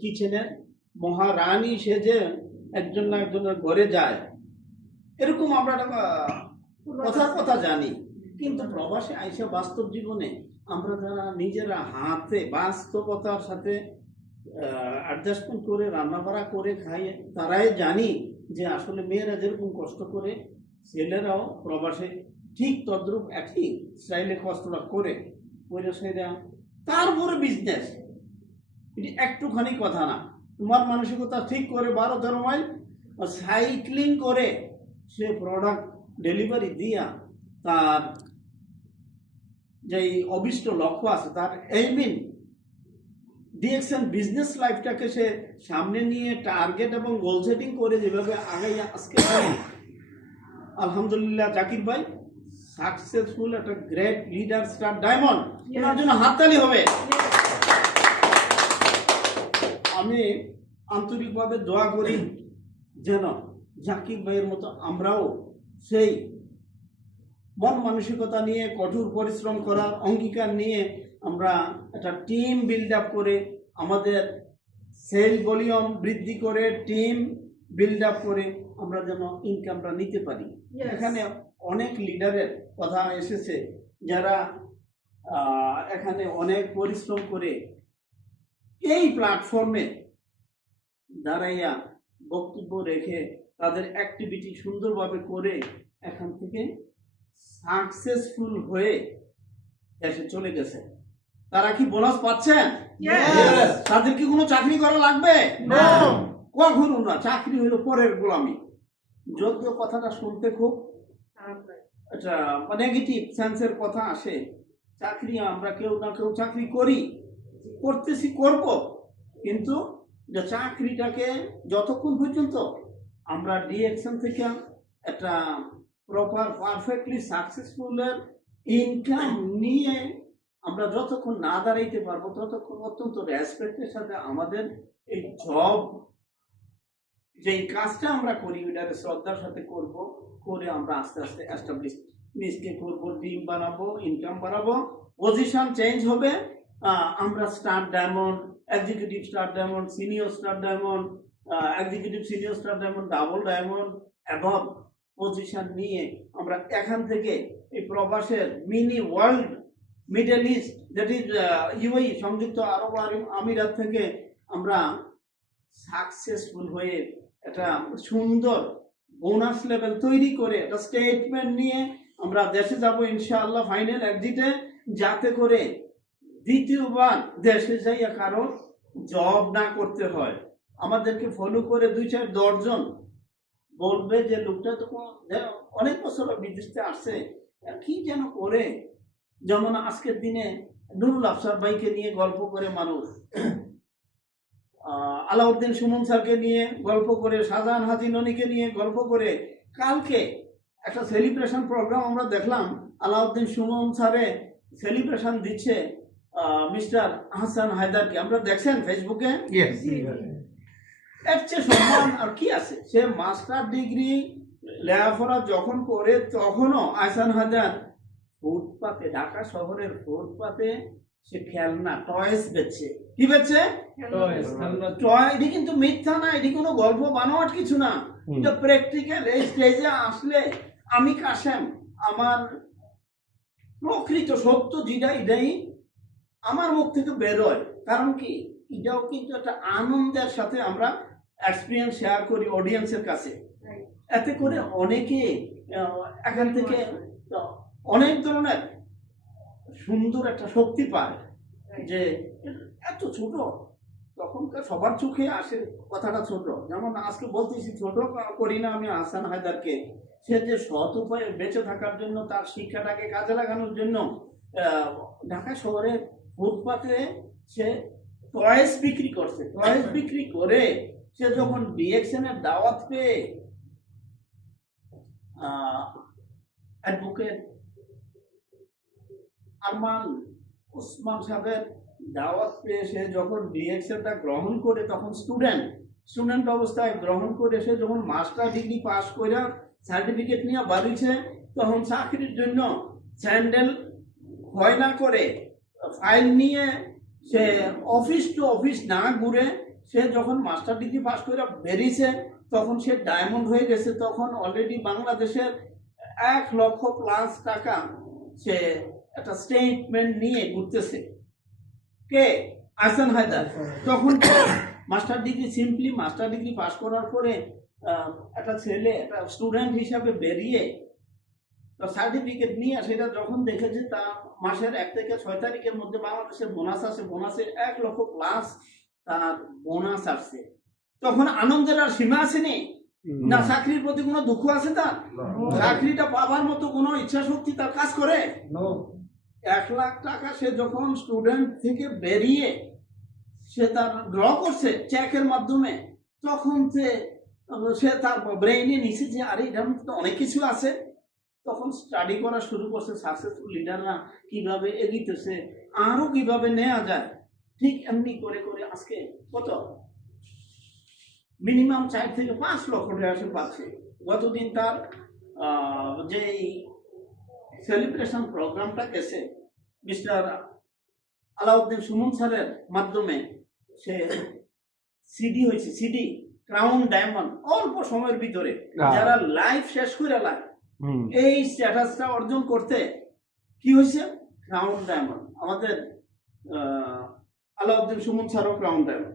কিচেনে মহারানী সেজে একজন না একজনের ঘরে যায়, এরকম আমরা কথার কথা জানি। কিন্তু প্রবাসে আইসা বাস্তব জীবনে আমরা যারা নিজেরা হাতে বাস্তবতার সাথে অ্যাডজাস্টমেন্ট করে রান্না বাড়া করে খাই, তারাই জানি যে আসলে মেয়েরা যেরকম কষ্ট করে ছেলেরাও প্রবাসে ঠিক তদ্রূপ একই স্টাইলে কষ্টটা করে সেটা তারপরে বিজনেস। এটি একটুখানি কথা না, তোমার মানসিকতা ঠিক করে 12-13 মাইল সাইক্লিং করে সে প্রোডাক্ট ডেলিভারি দিয়া তার যে অভিষ্ট লক্ষ্য আছে তার এইমিন ডিএক্সএন বিজনেস লাইফটাকে সে সামনে নিয়ে টার্গেট এবং গোল সেটিং করে যেভাবে আগাই আজকে আলহামদুলিল্লাহ জাকির ভাই সাকসেসফুল একটা গ্রেট লিডার স্টার ডায়মন্ড, এনার জন্য হাততালি হবে। আমি আন্তরিকভাবে দোয়া করি যেন জাকির ভাইয়ের মতো আমরাও সেই মন মানসিকতা নিয়ে কঠোর পরিশ্রম করার অঙ্গীকার নিয়ে আমরা একটা টিম বিল্ড আপ করে আমাদের সেল ভলিউম বৃদ্ধি করে টিম বিল্ড আপ করে আমরা যেন ইনকামটা নিতে পারি। এখানে অনেক লিডারের কথা এসেছে যারা এখানে অনেক পরিশ্রম করে এই প্ল্যাটফর্মে দাঁড়াইয়া বক্তব্য রেখে তাদের অ্যাক্টিভিটি সুন্দরভাবে করে এখান থেকে সাকসেসফুল হয়ে দেশে চলে গেছে। তারা কি বোনাস পাচ্ছেন? তাদের কি কোনো চাকরি করা লাগবে? কখনো না। চাকরি হলো পরের গোলামি। যদিও কথাটা শুনতে খুব একটা নেগেটিভ সেন্সের কথা আসে, চাকরি আমরা কেউ না কেউ চাকরি করতেছি করব, কিন্তু যে চাকরিটাকে যতক্ষণ পর্যন্ত আমরা ডিএক্সএন থেকে একটা প্রপার পারফেক্টলি সাকসেসফুলের ইনকাম নিয়ে আমরা যতক্ষণ না দাঁড়াইতে পারবো ততক্ষণ অত্যন্ত রেসপেক্টের সাথে আমাদের এই জব যেই কাজটা আমরা করি ওইটাকে শ্রদ্ধার সাথে করব, করে আমরা আস্তে আস্তে এস্টাবলিশ নিজকে করবো, টিম বানাবো, ইনকাম বাড়াবো, পজিশন চেঞ্জ হবে। আমরা star diamond, executive star diamond, senior star diamond, executive senior star diamond, double diamond above position নিয়ে আমরা এখান থেকে এই প্রবাসের mini world middle east that is UAE সংযুক্ত আরব আমিরাত থেকে আমরা সাকসেসফুল হয়ে একটা সুন্দর বোনাস লেভেল তৈরি করে একটা স্টেটমেন্ট নিয়ে আমরা দেশে যাব ইনশাআল্লাহ ফাইনাল এক্সিটে, যাতে করে দ্বিতীয়বার দেশে যাইয়া কারো জব না করতে হয়। আমাদেরকে ফলো করে 2-4-10 জন বলবে যে লোকটা তো অনেক বছর বিদেশে আসছে, কি যেন করে। যেমন আজকের দিনে নুরুল আফসার ভাইকে নিয়ে গল্প করে মানুষ, আলাউদ্দিন সুমন স্যারকে নিয়ে গল্প করে, শাহজাহান হাজি ননিকে নিয়ে গল্প করে। কালকে একটা সেলিব্রেশন প্রোগ্রাম আমরা দেখলাম, আলাউদ্দিন সুমন স্যারে সেলিব্রেশন দিচ্ছে মিস্টার হাসান হায়দারকে, আমরা দেখছেন ফেসবুকে। এর চেয়ে সম্মান আর কি আছে? সে মাস্টার ডিগ্রি লেখাপড়া যখন করে তখনও আহসান হায়দার ফুটপাতে, ঢাকা শহরের ফুটপাতে সে খেলনা টয়েস বেচছে। কি বেচছে? টয়। এটি কিন্তু মিথ্যা না, এটি কোনো গল্প বানোয়াট কিছু না, এটা প্র্যাকটিক্যাল। এই স্টেজে আসলে আমি কাশেম আমার প্রকৃত সত্য যেটা এটাই আমার মুখ থেকে বেরোয়। কারণ কি, এটাও কিন্তু একটা আনন্দের সাথে আমরা এক্সপিরিয়েন্স শেয়ার করি অডিয়েন্সের কাছে। এতে করে অনেকে এখান থেকে অনেক ধরনের সুন্দর একটা শক্তি পায় যে এত ছোট, তখনকার সবার চোখে আসে কথাটা ছোট। যেমন আজকে বলতেছি ছোট করি না আমি হাসান হায়দারকে, সে যে সৎ উপায়ে বেঁচে থাকার জন্য তার শিক্ষাটাকে কাজে লাগানোর জন্য ঢাকা শহরে ফুটপাতে সে টয়েস বিক্রি করছে। টয়েস বিক্রি করে সে যখন ডিএক্সএন এর দাওয়াত পেয়ে অ্যাডভোকেট আরমান ওসমান সাহেবের দাওয়াত পেয়ে সে যখন ডিএক্সএনটা গ্রহণ করে, তখন স্টুডেন্ট অবস্থায় গ্রহণ করে সে যখন মাস্টার ডিগ্রি পাস করে সার্টিফিকেট নিয়ে বাড়িছে, তখন চাকরির জন্য স্যান্ডেল হয় না করে ফাইল নিয়ে সে অফিস টু অফিস না ঘুরে সে যখন মাস্টার ডিগ্রি পাস করে বেরিয়েছে তখন সে ডায়মন্ড হয়ে গেছে। তখন অলরেডি বাংলাদেশের 1,00,000+ টাকা সে একটা স্টেটমেন্ট নিয়ে ঘুরতেছে। কে? আহসান হায়দার। তখন master degree simply master degree pass করার পরে একটা ছেলে একটা স্টুডেন্ট হিসাবে বেরিয়ে সার্টিফিকেট নিয়ে সেটা যখন দেখেছে তা মাসের 1 থেকে 6 তারিখের মধ্যে বাংলাদেশের বোনাস আসে, বোনাসে 1,00,000+ তার বোনাস আসছে, তখন আনন্দের আর সীমা আসেনি না? চাকরির প্রতি কোনো দুঃখ আছে তার? চাকরিটা পাবার মতো কোনো ইচ্ছা শক্তি তার কাজ করে? 1,00,000 টাকা সে যখন স্টুডেন্ট থেকে বেরিয়ে সে তার ড্র করছে চেকের মাধ্যমে, তখন সে তার ব্রেইনে নিছে যে আরে এটার মধ্যে তো অনেক কিছু আছে। তখন স্টাডি করা শুরু করছে সাকসেসফুল লিডাররা কিভাবে এগিতেছে, আরো কিভাবে নেওয়া যায়। ঠিক এমনি করে করে আজকে কত মিনিমাম 4 থেকে 5 লক্ষ টাকা সে পাচ্ছে। গতদিন তার যে সেলিব্রেশন প্রোগ্রামটা গেছে মিস্টার আলাউদ্দিন সুমন স্যারের মাধ্যমে, সে সিডি হয়েছে, সিডি ক্রাউন ডায়মন্ড অল্প সময়ের ভিতরে, যারা লাইফ শেষ করে লাইফ এই স্ট্যাটাসটা অর্জন করতে কি হয়েছে? Crown diamond. আমাদের আলাউদ্দিন সুমন স্যারও ক্রাউন ডায়মন্ড।